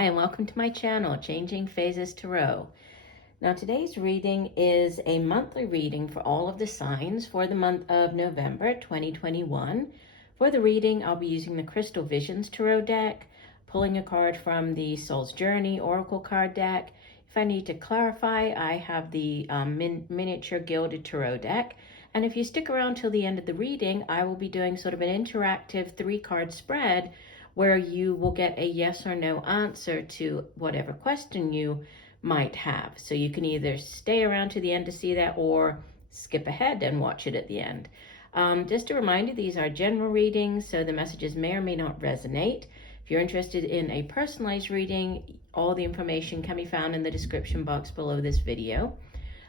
Hi, and welcome to my channel, Changing Phases Tarot. Now, today's reading is a monthly reading for all of the signs for the month of November 2021. For the reading, I'll be using the Crystal Visions Tarot deck, pulling a card from the Soul's Journey Oracle card deck. If I need to clarify, I have the miniature gilded tarot deck. And if you stick around till the end of the reading, I will be doing sort of an interactive 3-card spread where you will get a yes or no answer to whatever question you might have. So you can either stay around to the end to see that or skip ahead and watch it at the end. Just a reminder, these are general readings, so the messages may or may not resonate. If you're interested in a personalized reading, all the information can be found in the description box below this video.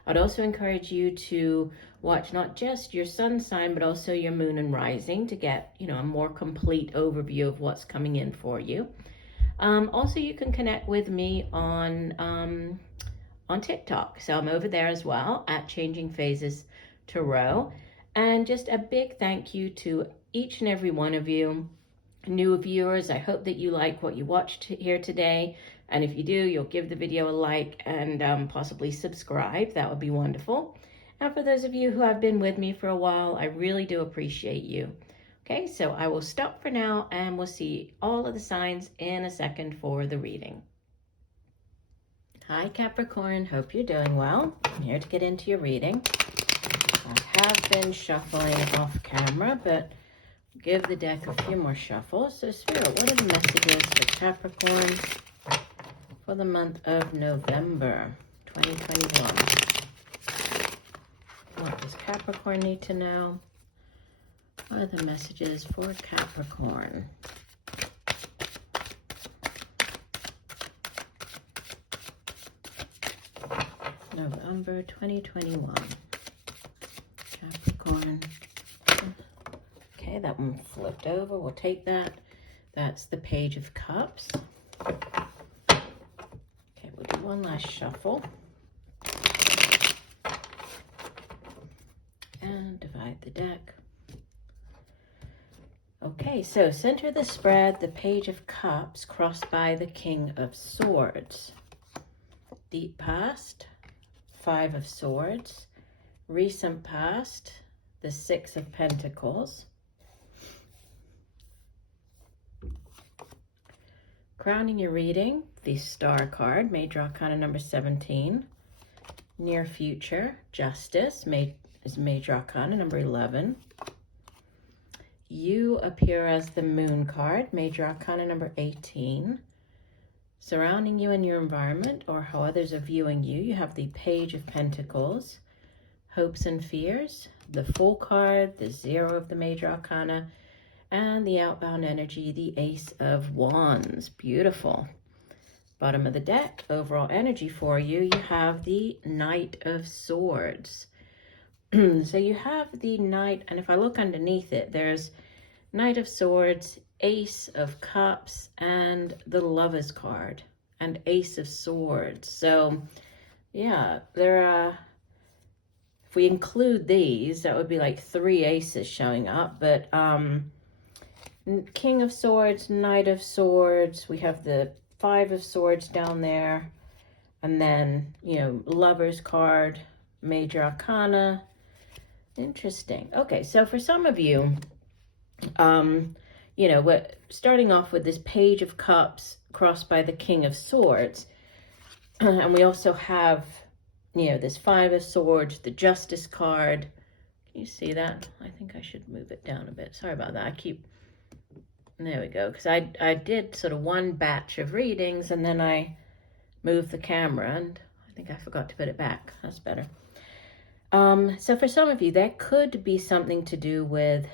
I'd also encourage you to watch not just your sun sign, but also your moon and rising to get, a more complete overview of what's coming in for you. Also, you can connect with me on TikTok. So I'm over there as well at Changing Phases Tarot. And just a big thank you to each and every one of you. New viewers, I hope that you like what you watched here today. And if you do, you'll give the video a like and possibly subscribe. That would be wonderful. And for those of you who have been with me for a while, I really do appreciate you. Okay, so I will stop for now and we'll see all of the signs in a second for the reading. Hi Capricorn, hope you're doing well. I'm here to get into your reading. I have been shuffling off camera, but give the deck a few more shuffles. So Spirit, what are the messages for Capricorn for the month of November 2021? What does Capricorn need to know? What are the messages for Capricorn? November 2021. Capricorn. Okay, that one flipped over. We'll take that. That's the Page of Cups. Okay, we'll do one last shuffle. And divide the deck. Okay, so center the spread, the Page of Cups crossed by the King of Swords. Deep past, 5 of Swords. Recent past, the 6 of Pentacles. Crowning your reading, the Star card, Major Arcana number 17. Near future, Justice, is Major Arcana number 11. You appear as the Moon card, Major Arcana number 18. Surrounding you in your environment or how others are viewing you, you have the Page of Pentacles, Hopes and Fears, the Fool card, the 0 of the Major Arcana, and the outbound energy, the Ace of Wands. Beautiful. Bottom of the deck, overall energy for you, you have the Knight of Swords. So you have the Knight, and if I look underneath it, there's Knight of Swords, Ace of Cups, and the Lover's card, and Ace of Swords. So, yeah, there are, if we include these, that would be like 3 aces showing up, but King of Swords, Knight of Swords, we have the 5 of Swords down there, and then, Lover's card, Major Arcana. Interesting. Okay, so for some of you, we're starting off with this Page of Cups crossed by the King of Swords, and we also have, this 5 of Swords, the Justice card. Can you see that? I think I should move it down a bit. Sorry about that. There we go, because I did sort of one batch of readings, and then I moved the camera, and I think I forgot to put it back. That's better. So for some of you, that could be something to do with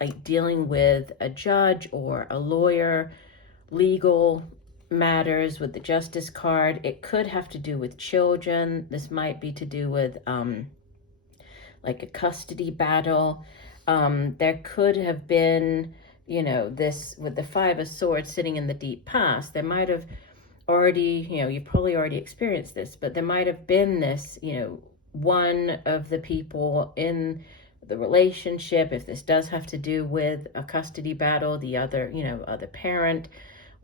like dealing with a judge or a lawyer, legal matters with the Justice card. It could have to do with children. This might be to do with like a custody battle. There could have been, this with the 5 of Swords sitting in the deep past. There might have already, you probably already experienced this, but there might have been this, one of the people in the relationship, if this does have to do with a custody battle, the other, other parent,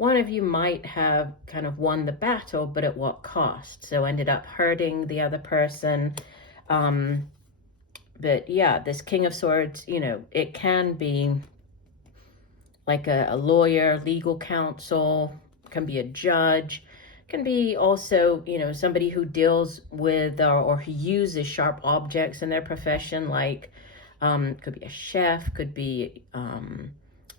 one of you might have kind of won the battle, but at what cost? So ended up hurting the other person. But yeah, this King of Swords, it can be like a lawyer, legal counsel, can be a judge, can be also, somebody who deals with or who uses sharp objects in their profession, like could be a chef, could be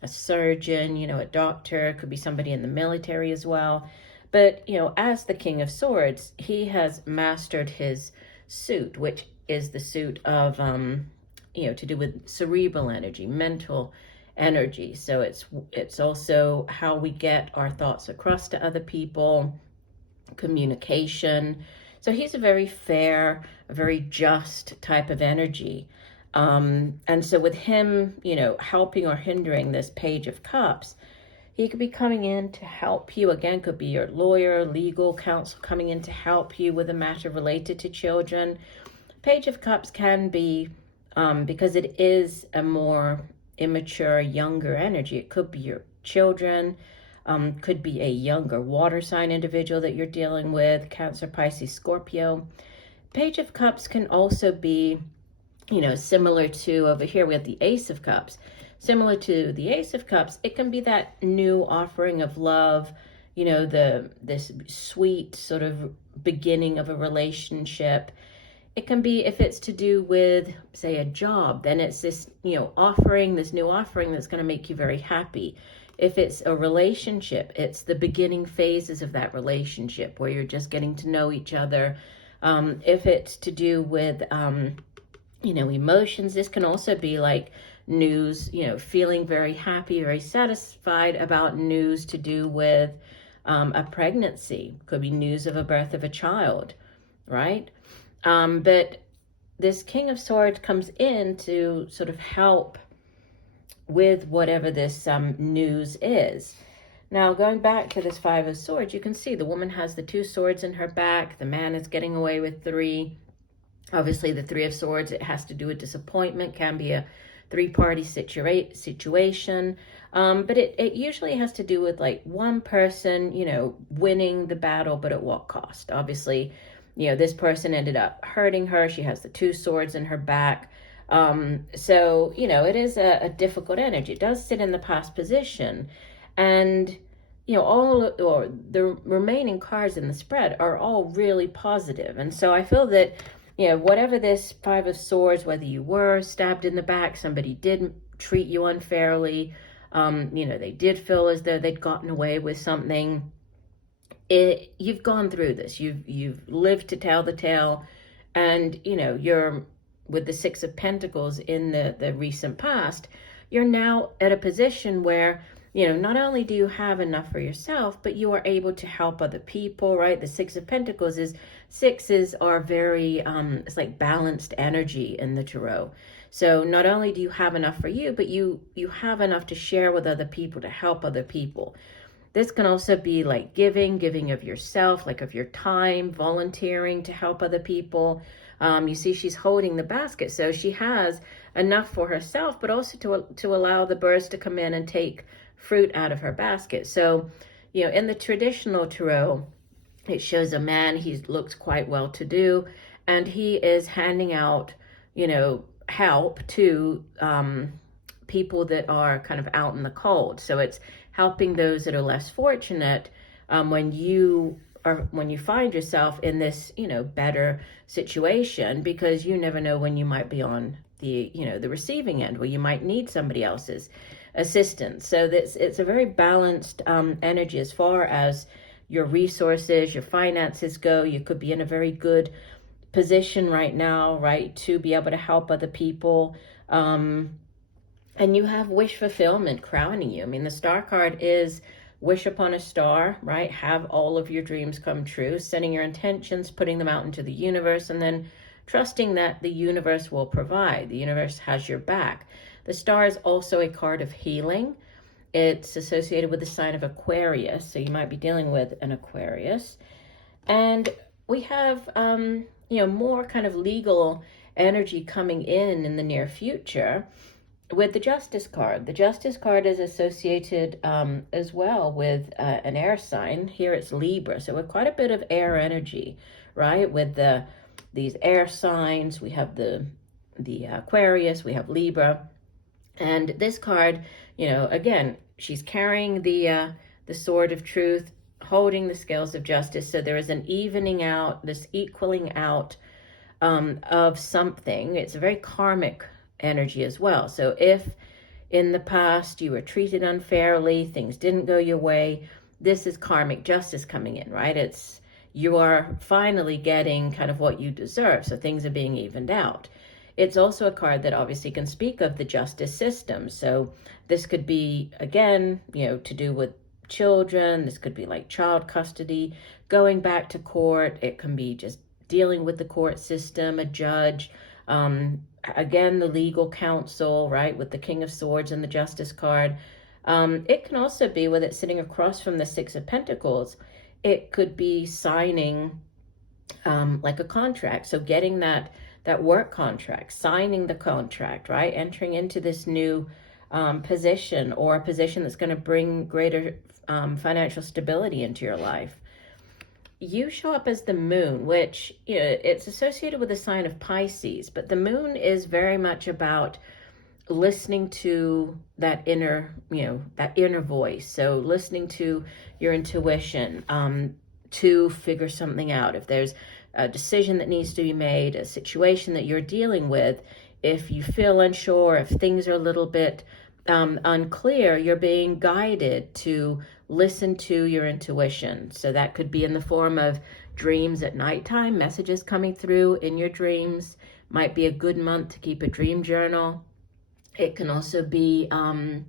a surgeon, a doctor, could be somebody in the military as well. But, as the King of Swords, he has mastered his suit, which is the suit of, to do with cerebral energy, mental energy. So it's also how we get our thoughts across to other people, communication. So he's a very fair, a very just type of energy. And so with him, helping or hindering this Page of Cups, he could be coming in to help you. Again, could be your lawyer, legal counsel coming in to help you with a matter related to children. Page of Cups can be, because it is a more immature, younger energy. It could be your children, could be a younger water sign individual that you're dealing with, Cancer, Pisces, Scorpio. Page of Cups can also be, similar to, over here we have the Ace of Cups. Similar to the Ace of Cups, it can be that new offering of love, this sweet sort of beginning of a relationship. It can be, if it's to do with, say, a job, then it's this, offering, this new offering that's going to make you very happy. If it's a relationship, it's the beginning phases of that relationship where you're just getting to know each other. If it's to do with, emotions, this can also be like news, feeling very happy, very satisfied about news to do with a pregnancy. Could be news of a birth of a child, right? But this King of Swords comes in to sort of help with whatever this news is. Now, going back to this Five of Swords, you can see the woman has the 2 swords in her back. The man is getting away with 3. Obviously, the 3 of Swords, it has to do with disappointment, can be a 3-party situation. But it usually has to do with like one person, winning the battle, but at what cost? Obviously, this person ended up hurting her. She has the 2 swords in her back. So, it is a difficult energy. It does sit in the past position. And, or the remaining cards in the spread are all really positive. And so I feel that, whatever this 5 of Swords, whether you were stabbed in the back, somebody did treat you unfairly, they did feel as though they'd gotten away with something. You've gone through this. You've lived to tell the tale, and you're with the 6 of Pentacles in the recent past. You're now at a position where not only do you have enough for yourself, but you are able to help other people, right? The 6 of Pentacles is, 6s are very it's like balanced energy in the tarot. So not only do you have enough for you, but you have enough to share with other people, to help other people. This can also be like giving of yourself, like of your time, volunteering to help other people. You see she's holding the basket, so she has enough for herself, but also to allow the birds to come in and take fruit out of her basket. So, in the traditional tarot, it shows a man, he looks quite well-to-do, and he is handing out, help to people that are kind of out in the cold. So it's helping those that are less fortunate when you find yourself in this, better situation, because you never know when you might be on the, the receiving end, where you might need somebody else's assistance. So it's a very balanced energy as far as your resources, your finances go. You could be in a very good position right now, right, to be able to help other people. And you have wish fulfillment crowning you. I mean, the Star card is wish upon a star, right? Have all of your dreams come true, setting your intentions, putting them out into the universe, and then trusting that the universe will provide. The universe has your back. The star is also a card of healing. It's associated with the sign of Aquarius, so you might be dealing with an Aquarius. And we have, more kind of legal energy coming in the near future, with the Justice card. The Justice card is associated as well with an air sign. Here it's Libra, so with quite a bit of air energy, right? With these air signs, we have the Aquarius, we have Libra, and this card, again, she's carrying the sword of truth, holding the scales of justice. So there is an evening out, this equaling out of something. It's a very karmic energy as well. So if in the past you were treated unfairly, things didn't go your way, this is karmic justice coming in, right? You are finally getting kind of what you deserve. So things are being evened out. It's also a card that obviously can speak of the justice system. So this could be, again, to do with children. This could be like child custody, going back to court. It can be just dealing with the court system, a judge, again, the legal counsel, right, with the King of Swords and the Justice card. It can also be, with it sitting across from the Six of Pentacles, it could be signing like a contract. So getting that work contract, signing the contract, right, entering into this new position, or a position that's going to bring greater financial stability into your life. You show up as the moon, which, it's associated with the sign of Pisces, but the moon is very much about listening to that inner voice. So listening to your intuition to figure something out. If there's a decision that needs to be made, a situation that you're dealing with, if you feel unsure, if things are a little bit unclear, you're being guided to listen to your intuition. So that could be in the form of dreams at nighttime, messages coming through in your dreams. Might be a good month to keep a dream journal. It can also be, when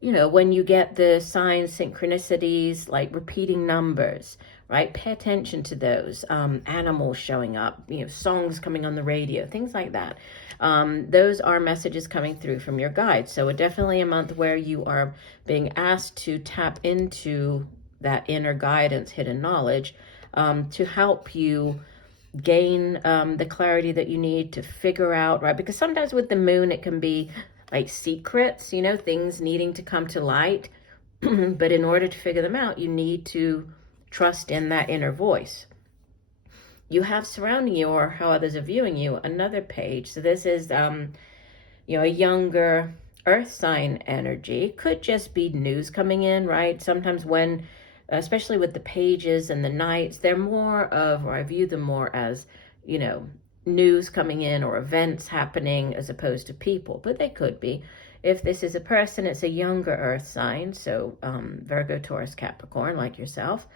you get the signs, synchronicities, like repeating numbers, right? Pay attention to those. Animals showing up, songs coming on the radio, things like that. Those are messages coming through from your guides. So definitely a month where you are being asked to tap into that inner guidance, hidden knowledge, to help you gain the clarity that you need to figure out, right? Because sometimes with the moon, it can be like secrets, things needing to come to light. But in order to figure them out, you need to trust in that inner voice. You have surrounding you, or how others are viewing you, another page. So this is, a younger earth sign energy. Could just be news coming in, right? Sometimes when, especially with the pages and the knights, they're more of, or I view them more as, news coming in or events happening as opposed to people, but they could be. If this is a person, it's a younger earth sign. So Virgo, Taurus, Capricorn, like yourself.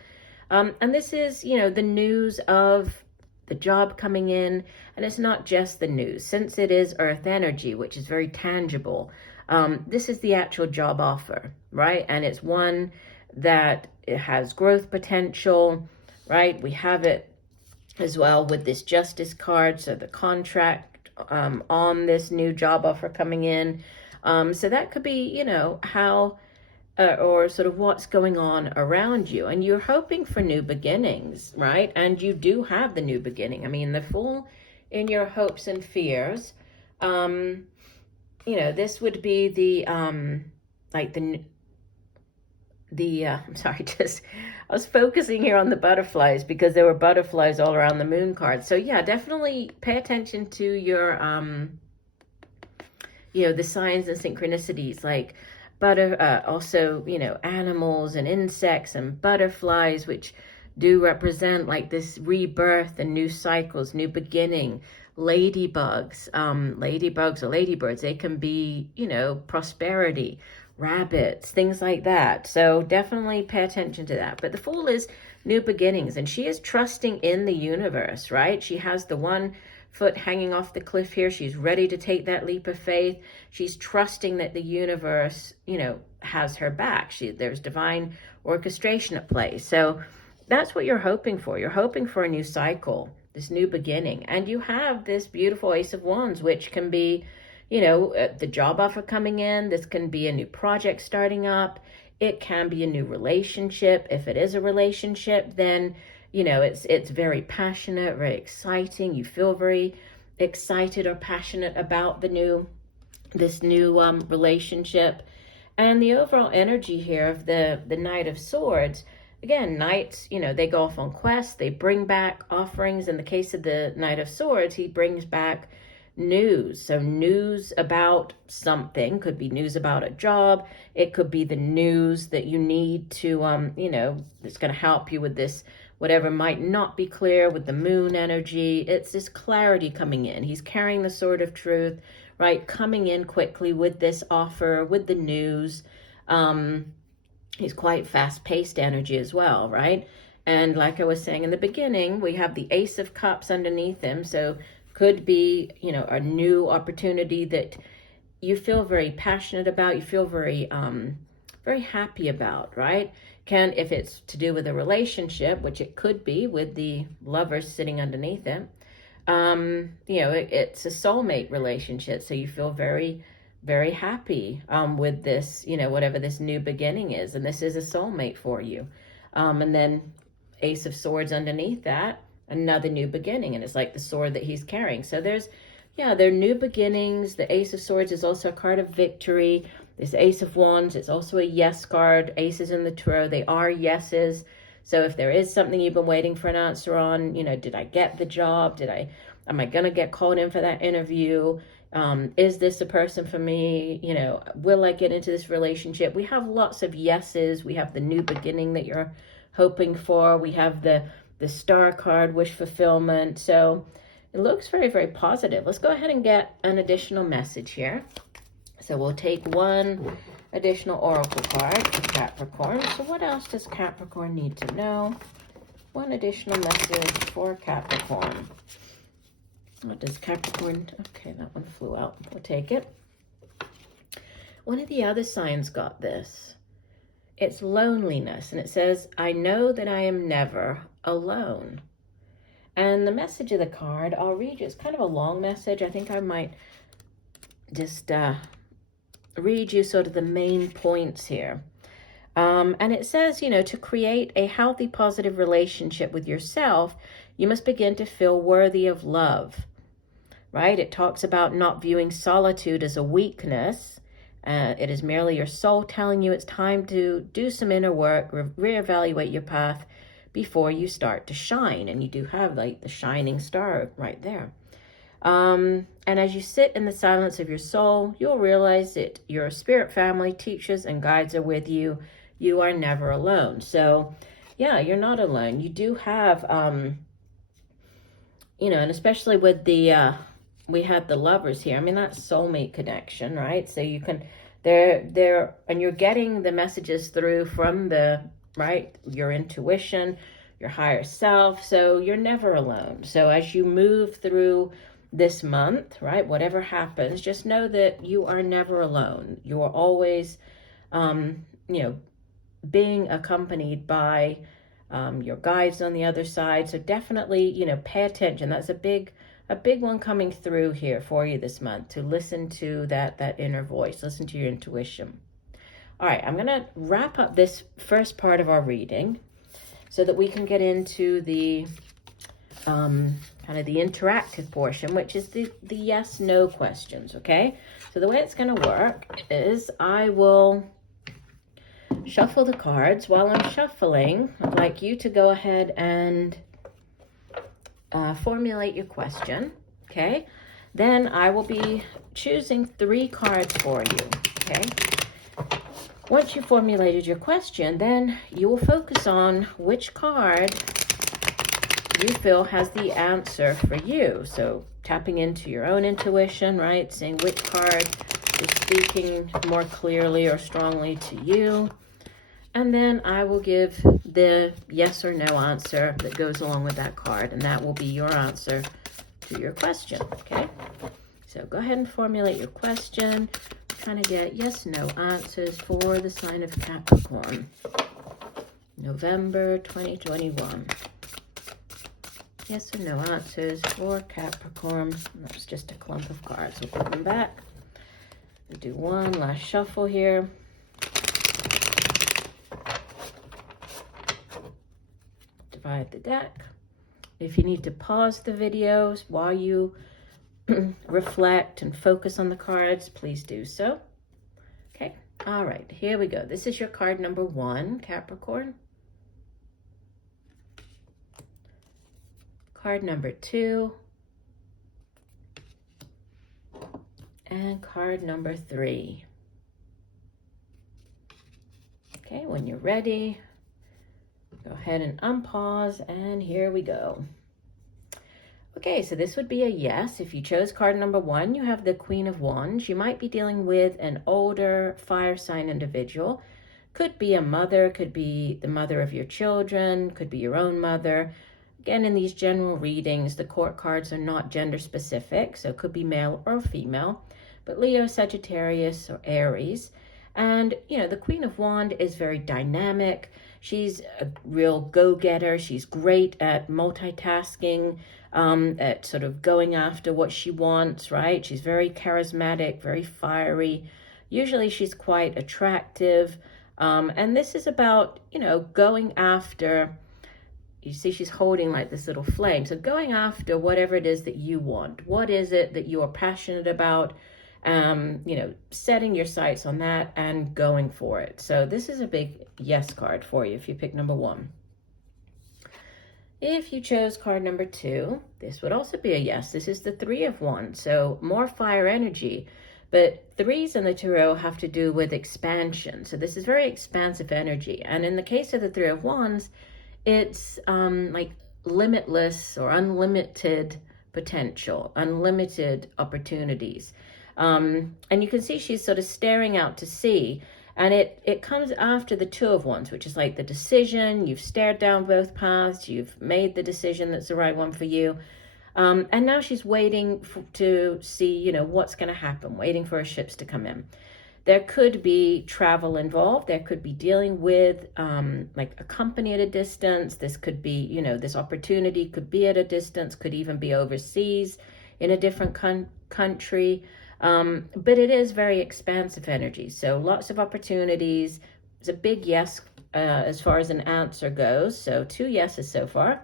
And this is, the news of the job coming in. And it's not just the news. Since it is earth energy, which is very tangible, this is the actual job offer, right? And it's one that it has growth potential, right? We have it as well with this Justice card. So the contract on this new job offer coming in. So that could be, how... or sort of what's going on around you. And you're hoping for new beginnings, right? And you do have the new beginning. I mean, the Fool in your hopes and fears. This would be the, I'm sorry, I was focusing here on the butterflies because there were butterflies all around the moon card. So yeah, definitely pay attention to your, the signs and synchronicities, like also, animals and insects and butterflies, which do represent like this rebirth and new cycles, new beginning. Ladybugs, or ladybirds, they can be, prosperity, rabbits, things like that. So definitely pay attention to that. But the Fool is new beginnings, and she is trusting in the universe, right? She has the one foot hanging off the cliff here. She's ready to take that leap of faith. She's trusting that the universe, has her back. There's divine orchestration at play. So that's what you're hoping for. You're hoping for a new cycle, this new beginning. And you have this beautiful Ace of Wands, which can be, the job offer coming in. This can be a new project starting up. It can be a new relationship. If it is a relationship, then it's very passionate, very exciting. You feel very excited or passionate about the new this new relationship. And the overall energy here of the Knight of Swords, again, knights, you know, they go off on quests, they bring back offerings. In the case of the Knight of Swords, he brings back news. So news about something, could be news about a job. It could be the news that you need to, you know, that's going to help you with this, whatever might not be clear with the moon energy. It's this clarity coming in. He's carrying the sword of truth, right? Coming in quickly with this offer, with the news. He's quite fast-paced energy as well, right? And like I was saying in the beginning, we have the Ace of Cups underneath him. So could be, you know, a new opportunity that you feel very passionate about, you feel very, very happy about, right? If it's to do with a relationship, which it could be with the Lovers sitting underneath it, you know, it's a soulmate relationship. So you feel very, very happy with this, you know, whatever this new beginning is. And this is a soulmate for you. And then Ace of Swords underneath that, another new beginning. And it's like the sword that he's carrying. So there's, yeah, there are new beginnings. The Ace of Swords is also a card of victory. This Ace of Wands, it's also a yes card. Aces in the tarot, they are yeses. So if there is something you've been waiting for an answer on, you know, did I get the job? Am I going to get called in for that interview? Is this a person for me? You know, will I get into this relationship? We have lots of yeses. We have the new beginning that you're hoping for. We have the Star card, wish fulfillment. So it looks very, very positive. Let's go ahead and get an additional message here. So we'll take one additional oracle card for Capricorn. So what else does Capricorn need to know? One additional message for Capricorn. What does Capricorn? Okay, that one flew out. We'll take it. One of the other signs got this. It's loneliness. And it says, I know that I am never alone. And the message of the card, I'll read you. It's kind of a long message. I think I might just read you sort of the main points here. And it says, you know, to create a healthy, positive relationship with yourself, you must begin to feel worthy of love, right? It talks about not viewing solitude as a weakness. It is merely your soul telling you it's time to do some inner work, reevaluate your path before you start to shine. And you do have like the shining star right there. And as you sit in the silence of your soul, you'll realize that your spirit family, teachers, and guides are with you. You are never alone. So, yeah, you're not alone. You do have, you know, and especially with the, we had the Lovers here. I mean, that's soulmate connection, right? So you can, and you're getting the messages through from right, your intuition, your higher self. So you're never alone. So as you move through this month, right, whatever happens, just know that you are never alone. You are always, you know, being accompanied by your guides on the other side. So definitely, you know, pay attention. That's a big one coming through here for you this month, to listen to that inner voice, listen to your intuition. All right, I'm going to wrap up this first part of our reading so that we can get into the kind of the interactive portion, which is the yes/no questions, okay? So the way it's going to work is I will shuffle the cards. While I'm shuffling, I'd like you to go ahead and formulate your question, okay? Then I will be choosing 3 cards for you, okay? Once you formulated your question, then you will focus on which card you feel has the answer for you. So tapping into your own intuition, right? Seeing which card is speaking more clearly or strongly to you. And then I will give the yes or no answer that goes along with that card. And that will be your answer to your question, okay? So go ahead and formulate your question. Trying to get yes/no answers for the sign of Capricorn. November 2021. Yes or no answers for Capricorn. That's just a clump of cards. We'll put them back. We'll do one last shuffle here. Divide the deck. If you need to pause the videos while you reflect and focus on the cards, please do so. Okay, all right, here we go. This is your card number 1, Capricorn. Card number 2. And card number 3. Okay, when you're ready, go ahead and unpause, and here we go. Okay, so this would be a yes. If you chose card number 1, you have the Queen of Wands. You might be dealing with an older fire sign individual. Could be a mother, could be the mother of your children, could be your own mother. Again, in these general readings, the court cards are not gender specific, so it could be male or female, but Leo, Sagittarius, or Aries. And, you know, the Queen of Wands is very dynamic. She's a real go-getter. She's great at multitasking, at sort of going after what she wants, right? She's very charismatic, very fiery. Usually she's quite attractive. And this is about, you know, going after, you see she's holding like this little flame. So going after whatever it is that you want. What is it that you are passionate about? You know, setting your sights on that and going for it. So this is a big yes card for you if you pick number 1. If you chose card number 2, this would also be a yes. This is the 3 of Wands, so more fire energy. But 3s in the tarot have to do with expansion. So this is very expansive energy. And in the case of the 3 of Wands, it's like limitless or unlimited potential, unlimited opportunities. And you can see she's sort of staring out to sea. And it comes after the 2 of Wands, which is like the decision. You've stared down both paths. You've made the decision that's the right one for you. And now she's waiting to see, you know, what's going to happen, waiting for her ships to come in. There could be travel involved. There could be dealing with like a company at a distance. This could be, you know, this opportunity could be at a distance, could even be overseas in a different country. But it is very expansive energy. So lots of opportunities. It's a big yes as far as an answer goes. So 2 yeses so far.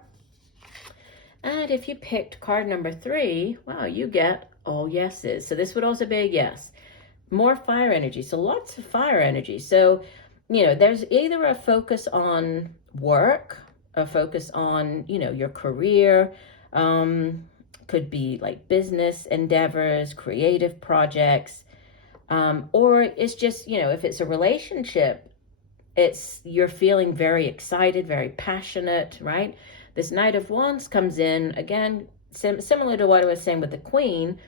And if you picked card number 3, wow, you get all yeses. So this would also be a yes. More fire energy. So lots of fire energy. So, you know, there's either a focus on work, a focus on, you know, your career, could be like business endeavors, creative projects, or it's just, you know, if it's a relationship, you're feeling very excited, very passionate, right? This Knight of Wands comes in, again, similar to what I was saying with the Queen.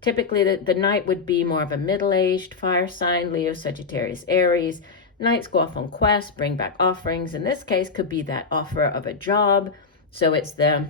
Typically, the Knight would be more of a middle-aged fire sign, Leo, Sagittarius, Aries. Knights go off on quests, bring back offerings. In this case, could be that offer of a job. So it's the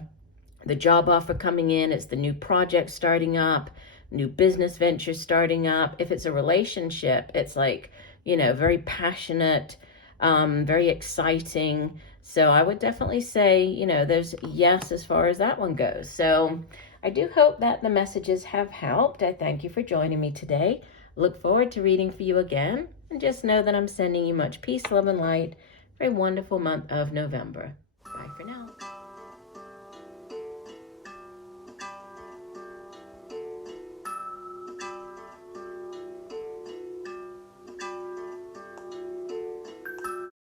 job offer coming in, it's the new project starting up, new business venture starting up. If it's a relationship, it's like, you know, very passionate, very exciting. So I would definitely say, you know, there's yes as far as that one goes. So I do hope that the messages have helped. I thank you for joining me today. Look forward to reading for you again. And just know that I'm sending you much peace, love, and light for a wonderful month of November.